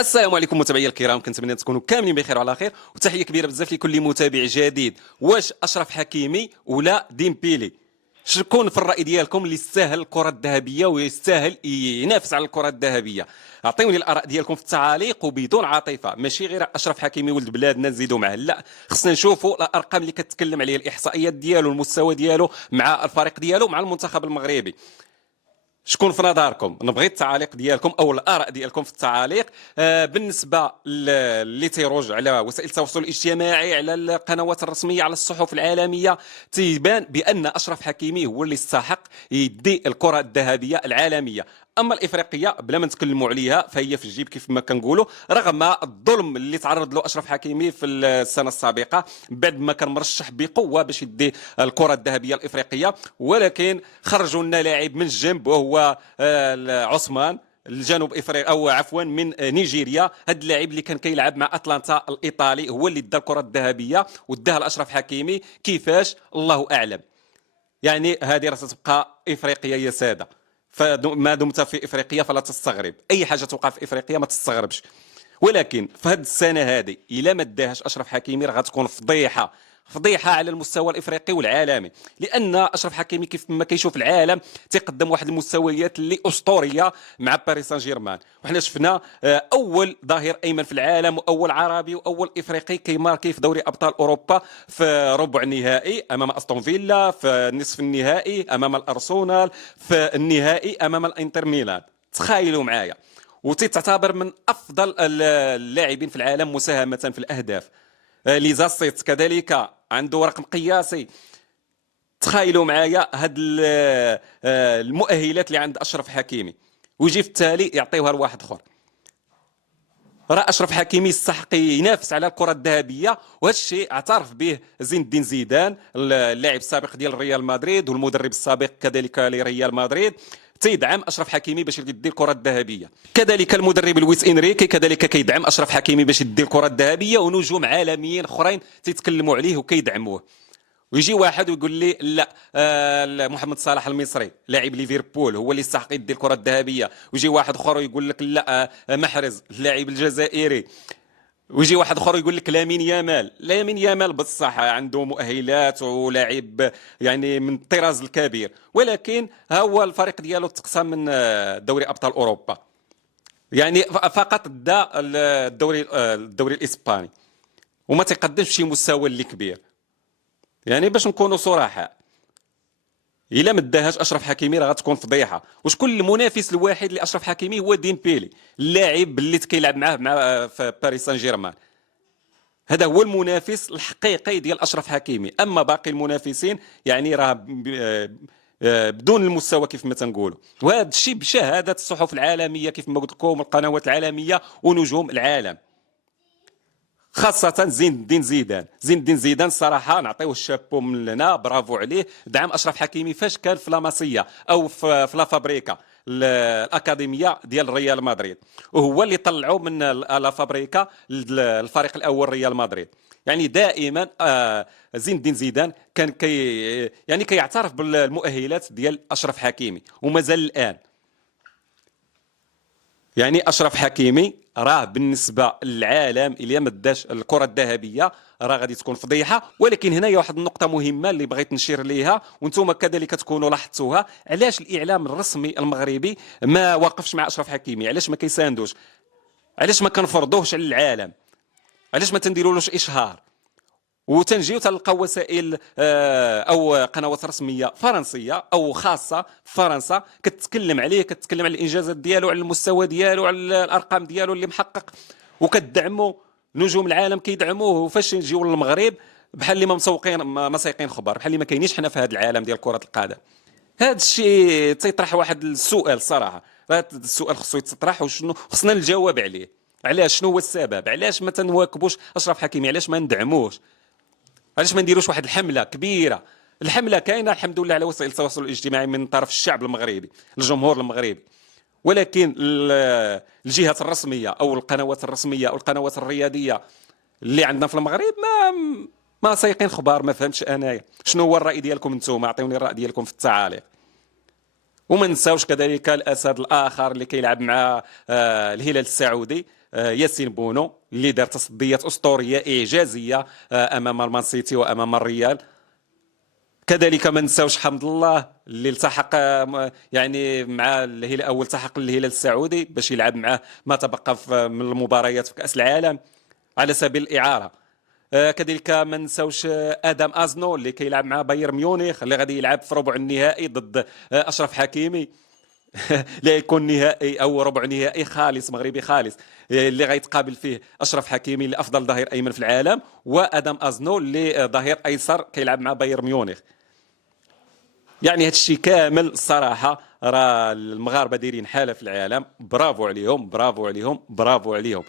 السلام عليكم متابعي الكرام، كنتمنى تكونوا كاملين بخير وعلى خير، وتحيه كبيره بزاف لكل متابع جديد. واش اشرف حكيمي ولا ديمبيلي؟ شكون في الراي ديالكم اللي يستاهل الكره الذهبيه ويستاهل ينافس على الكره الذهبيه؟ اعطيوني الاراء ديالكم في التعاليق وبدون عاطفه، ماشي غير اشرف حكيمي ولد بلادنا نزيدوا معاه، لا خصنا نشوفوا الارقام اللي كتكلم عليها، الاحصائيات ديالو، المستوى ديالو مع الفريق ديالو مع المنتخب المغربي. شكون في نظركم؟ نبغي التعاليق ديالكم او الاراء ديالكم في التعاليق. بالنسبه اللي تيروج على وسائل التواصل الاجتماعي، على القنوات الرسميه، على الصحف العالميه، تيبان بان اشرف حكيمي هو اللي يستحق يدي الكره الذهبيه العالميه. اما الافريقيه بلا ما نتكلموا عليها فهي في الجيب كيف ما كنقولوا، رغم الظلم اللي تعرض له اشرف حكيمي في السنه السابقه بعد ما كان مرشح بقوه باش يدي الكره الذهبيه الافريقيه، ولكن خرجوا لنا لاعب من الجنب وهو عثمان الجنوب افريقيا، او عفوا من نيجيريا. هذا اللاعب اللي كان كيلعب مع اتلانتا الايطالي هو اللي ادى الكره الذهبيه واداها لاشرف حكيمي. كيفاش؟ الله اعلم. يعني هذه راه تبقى افريقيا يا ساده، فما دمت في افريقيا فلا تستغرب، اي حاجه توقع في افريقيا ما تستغربش. ولكن في هذه السنه هذه الا ما داهاش اشرف حكيمي راه غتكون فضيحه، فضيحه على المستوى الافريقي والعالمي، لان اشرف حكيمي كيف ما كيشوف العالم تيقدم واحد المستويات اللي اسطوريه مع باريس سان جيرمان. وحنا شفنا اول ظهير ايمن في العالم، واول عربي، واول افريقي كيماركي في دوري ابطال اوروبا في ربع النهائي امام استون فيلا، في نصف النهائي امام الارسنال، في النهائي امام الانتر ميلان. تخيلوا معايا، وتعتبر من افضل اللاعبين في العالم مساهمه في الاهداف. ليزاسيت كذلك عنده رقم قياسي. تخيلوا معايا هاد المؤهلات اللي عند اشرف حكيمي، ويجي في التالي يعطيوها لواحد اخر. راه اشرف حكيمي يستحق ينافس على الكره الذهبيه، وهذا الشيء اعترف به زين الدين زيدان اللاعب السابق ديال ريال مدريد والمدرب السابق كذلك لريال مدريد، تيدعم اشرف حكيمي باش يدي الكره الذهبيه. كذلك المدرب لويس انريكي كذلك كيدعم اشرف حكيمي باش يدي الكره الذهبيه، ونجوم عالميين اخرين تيتكلموا عليه وكيدعموه. ويجي واحد ويقول لي لا، محمد صلاح المصري لاعب ليفربول هو اللي يستحق يدي الكره الذهبيه. ويجي واحد اخر ويقول لك لا، محرز اللاعب الجزائري. ويجي واحد اخر يقول لك لامين يامال بصح عنده مؤهلات ولاعب يعني من الطراز الكبير، ولكن ها هو الفريق ديالو تقسم من دوري ابطال اوروبا، يعني فقط دا الدوري الاسباني، وما تقدمش شي مستوى اللي كبير. يعني باش نكونوا صراحه، الا ما داهاش اشرف حكيمي راه غتكون فضيحه. وشكون المنافس الواحد لاشرف حكيمي؟ هو ديمبيلي، اللاعب اللي كيلعب معاه في باريس سان جيرمان. هذا هو المنافس الحقيقي ديال اشرف حكيمي. اما باقي المنافسين يعني راه بدون المستوى كيف ما تنقولوا، وهذا الشيء بشهاده الصحف العالميه كيف ما قلت لكم، القنوات العالميه ونجوم العالم، خاصة زين الدين زيدان الصراحة نعطيوه الشابو من لنا، برافو عليه. دعم أشرف حكيمي فاش كان في لاماسيا أو في لا فابريكا، الأكاديمية ديال ريال مدريد، وهو اللي طلعوا من لا فابريكا الفريق الأول ريال مدريد. يعني دائما زين الدين زيدان كان يعني كيعترف بالمؤهلات ديال أشرف حكيمي ومازال الآن. يعني اشرف حكيمي راه بالنسبه للعالم اللي ما داش الكره الذهبيه راه غادي تكون فضيحه. ولكن هنايا واحد النقطه مهمه اللي بغيت نشير ليها، وانتم كذلك تكونوا لاحظتوها. علاش الاعلام الرسمي المغربي ما واقفش مع اشرف حكيمي؟ علاش ما كيساندوش؟ علاش ما كنفرضوهش على العالم؟ علاش ما تنديرولوش اشهار وتنجيو تلقاو وسائل او قنوات رسميه فرنسيه او خاصه في فرنسا كتتكلم عليه، كتتكلم على الانجازات ديالو، على المستوى ديالو، على الارقام ديالو اللي محقق، وكتدعموا نجوم العالم كيدعموه. وفاش نجيو للمغرب بحال اللي ما مسوقين ما سايقين خبر، بحال اللي ما كاينينش حنا في هذا العالم ديال كره القدم. هذا الشيء تيطرح واحد السؤال صراحه، هذا السؤال خصو يتطرح وشنو خصنا الجواب عليه. علاش؟ شنو هو السبب؟ علاش ما تنواكبوش اشرف حكيمي؟ علاش ما ندعموش؟ علاش ما نديروش واحد الحمله كبيره؟ الحمله كاينه الحمد لله على وسائل التواصل الاجتماعي من طرف الشعب المغربي، الجمهور المغربي، ولكن الجهات الرسميه او القنوات الرسميه او القنوات الرياضيه اللي عندنا في المغرب ما سايقين خبار. ما فهمتش انايا شنو هو الراي ديالكم انتم؟ اعطيوني الراي ديالكم في التعاليق. وما نساوش كذلك الاسد الاخر اللي كيلعب مع الهلال السعودي، ياسين بونو اللي دار تصديات اسطوريه اعجازيه امام المان سيتي وامام الريال. كذلك ما نساوش حمد الله اللي التحق يعني مع الهلال، اول التحق الهلال السعودي باش يلعب معاه ما تبقى من المباريات في كاس العالم على سبيل الاعاره. كذلك ما نساوش ادم ازنو اللي كيلعب مع بايرن ميونخ، اللي غادي يلعب في ربع النهائي ضد اشرف حكيمي. لا يكون نهائي او ربع نهائي خالص مغربي خالص، اللي غيتقابل فيه اشرف حكيمي اللي افضل ظهير ايمن في العالم، وادم ازنو اللي ظهير ايسر كيلعب مع بايرن ميونخ. يعني هذا الشيء كامل الصراحه راه المغاربه دايرين حاله في العالم. برافو عليهم، برافو عليهم، برافو عليهم.